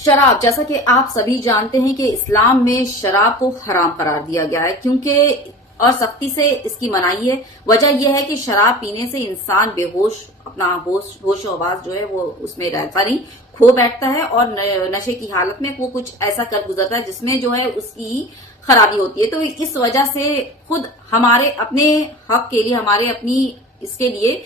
شراب، جیسا کہ آپ سبھی جانتے ہیں کہ اسلام میں شراب کو حرام قرار دیا گیا ہے، کیونکہ اور سختی سے اس کی منائی ہے۔ وجہ یہ ہے کہ شراب پینے سے انسان بے ہوش، اپنا ہوش و حواس جو ہے وہ اس میں رہتا نہیں، کھو بیٹھتا ہے اور نشے کی حالت میں وہ کچھ ایسا کر گزرتا ہے جس میں جو ہے اس کی خرابی ہوتی ہے۔ تو اس وجہ سے خود ہمارے اپنے حق کے لیے، ہمارے اپنی اس کے لیے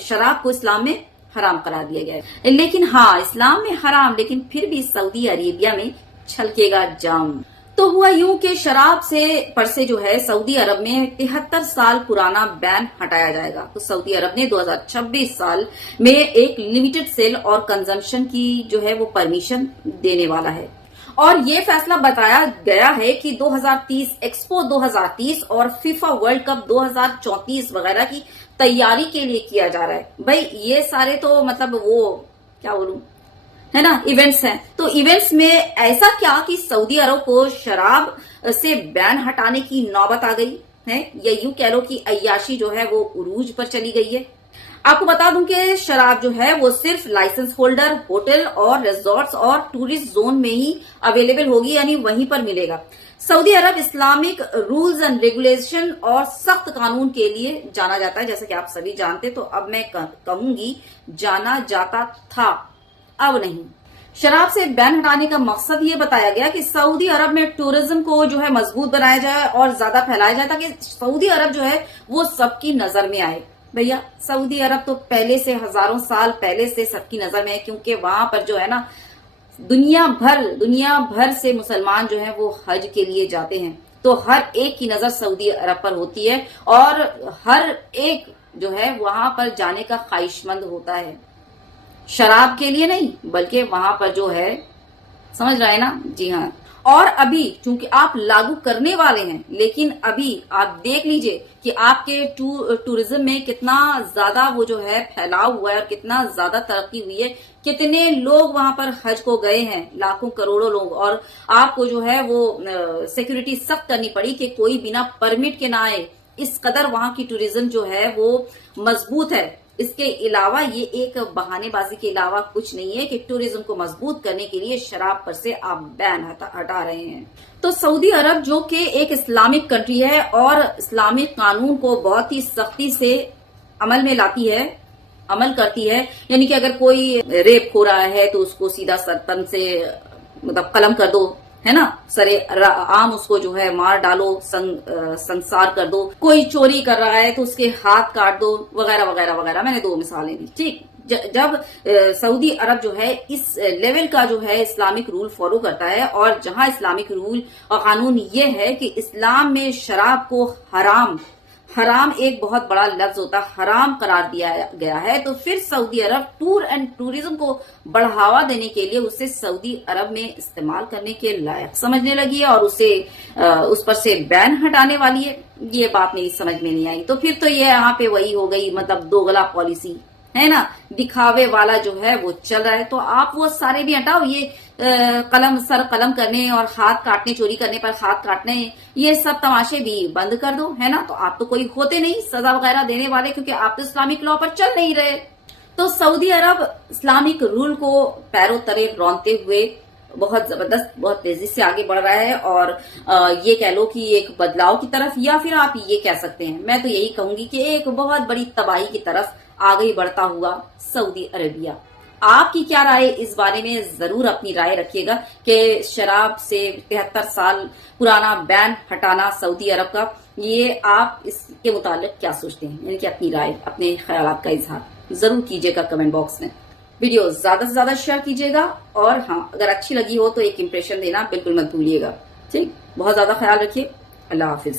شراب کو اسلام میں حرام قرار دیا گیا ہے۔ لیکن ہاں، اسلام میں حرام، لیکن پھر بھی سعودی عربیہ میں چھلکے گا جام۔ تو ہوا یوں کہ شراب سے جو ہے سعودی عرب میں 73 سال پرانا بین ہٹایا جائے گا۔ تو سعودی عرب نے 2026 سال میں ایک لمیٹڈ سیل اور کنزمپشن کی جو ہے وہ پرمیشن دینے والا ہے، اور یہ فیصلہ بتایا گیا ہے کہ 2030 ایکسپو 2030 اور فیفا ورلڈ کپ 2034 وغیرہ کی تیاری کے لیے کیا جا رہا ہے۔ بھائی یہ سارے تو مطلب وہ کیا بولوں ہے نا، ایونٹس ہیں۔ تو ایونٹس میں ایسا کیا کہ سعودی عرب کو شراب سے بین ہٹانے کی نوبت آ گئی ہے، یا یوں کہہ لو کہ عیاشی جو ہے وہ عروج پر چلی گئی ہے۔ آپ کو بتا دوں کہ شراب جو ہے وہ صرف لائسنس ہولڈر، ہوٹل اور ریزورٹس اور ٹورسٹ زون میں ہی اویلیبل ہوگی، یعنی وہیں پر ملے گا۔ سعودی عرب اسلامک رولز اینڈ ریگولیشن اور سخت قانون کے لیے جانا جاتا ہے، جیسا کہ آپ سبھی جانتے، تو اب میں کہوں گی جانا جاتا تھا، اب نہیں۔ شراب سے بین ہٹانے کا مقصد یہ بتایا گیا کہ سعودی عرب میں ٹورزم کو جو ہے مضبوط بنایا جائے اور زیادہ پھیلایا جائے، تاکہ سعودی عرب جو ہے وہ سب کی نظر میں آئے۔ بھیا سعودی عرب تو پہلے سے ہزاروں سال پہلے سے سب کی نظر میں ہے، کیونکہ وہاں پر جو ہے نا دنیا بھر سے مسلمان جو ہیں وہ حج کے لیے جاتے ہیں، تو ہر ایک کی نظر سعودی عرب پر ہوتی ہے، اور ہر ایک جو ہے وہاں پر جانے کا خواہش مند ہوتا ہے، شراب کے لیے نہیں بلکہ وہاں پر جو ہے، سمجھ رہے ہیں نا؟ جی ہاں۔ اور ابھی چونکہ آپ لاگو کرنے والے ہیں، لیکن ابھی آپ دیکھ لیجئے کہ آپ کے ٹورزم میں کتنا زیادہ وہ جو ہے پھیلاؤ ہوا ہے اور کتنا زیادہ ترقی ہوئی ہے، کتنے لوگ وہاں پر حج کو گئے ہیں، لاکھوں کروڑوں لوگ، اور آپ کو جو ہے وہ سیکیورٹی سخت کرنی پڑی کہ کوئی بنا پرمٹ کے نہ آئے۔ اس قدر وہاں کی ٹورزم جو ہے وہ مضبوط ہے۔ اس کے علاوہ یہ ایک بہانے بازی کے علاوہ کچھ نہیں ہے کہ ٹورزم کو مضبوط کرنے کے لیے شراب پر سے آپ بین ہٹا رہے ہیں۔ تو سعودی عرب جو کہ ایک اسلامک کنٹری ہے اور اسلامک قانون کو بہت ہی سختی سے عمل کرتی ہے، یعنی کہ اگر کوئی ریپ ہو رہا ہے تو اس کو سیدھا سرطن سے مطلب قلم کر دو، ہے نا، سرے عام اس کو جو ہے مار ڈالو، سنسار کر دو۔ کوئی چوری کر رہا ہے تو اس کے ہاتھ کاٹ دو، وغیرہ وغیرہ وغیرہ۔ میں نے 2 مثالیں دی، ٹھیک۔ جب سعودی عرب جو ہے اس لیول کا جو ہے اسلامک رول فالو کرتا ہے، اور جہاں اسلامک رول اور قانون یہ ہے کہ اسلام میں شراب کو حرام ایک بہت بڑا لفظ ہوتا ہے، حرام قرار دیا گیا ہے، تو پھر سعودی عرب ٹور اینڈ ٹورزم کو بڑھاوا دینے کے لیے اسے سعودی عرب میں استعمال کرنے کے لائق سمجھنے لگی ہے، اور اس پر سے بین ہٹانے والی ہے۔ یہ بات میری سمجھ میں نہیں آئی۔ تو پھر تو یہ یہاں پہ وہی ہو گئی، مطلب دوگلا پالیسی ہے نا، دکھاوے والا جو ہے وہ چل رہا ہے۔ تو آپ وہ سارے بھی ہٹاؤ، یہ قلم کرنے اور ہاتھ کاٹنے، چوری کرنے پر ہاتھ کاٹنے، یہ سب تماشے بھی بند کر دو، ہے نا۔ تو آپ تو کوئی ہوتے نہیں سزا وغیرہ دینے والے، کیونکہ آپ تو اسلامک لا پر چل نہیں رہے۔ تو سعودی عرب اسلامک رول کو پیروں تلے رونتے ہوئے بہت زبردست، بہت تیزی سے آگے بڑھ رہا ہے، اور یہ کہہ لو کہ ایک بدلاؤ کی طرف، یا پھر آپ یہ کہہ سکتے ہیں، میں تو یہی کہوں گی کہ ایک بہت بڑی تباہی کی طرف آگے بڑھتا ہوا سعودی عربیہ۔ آپ کی کیا رائے اس بارے میں؟ ضرور اپنی رائے رکھیے گا کہ شراب سے 73 سال پرانا بین ہٹانا سعودی عرب کا، یہ آپ اس کے متعلق کیا سوچتے ہیں؟ یعنی کہ اپنی رائے، اپنے خیالات کا اظہار ضرور کیجیے گا کمنٹ باکس میں۔ ویڈیو زیادہ سے زیادہ شیئر کیجیے گا، اور ہاں اگر اچھی لگی ہو تو ایک امپریشن دینا بالکل مت بھولیے گا، ٹھیک۔ بہت زیادہ خیال رکھیے، اللہ حافظ۔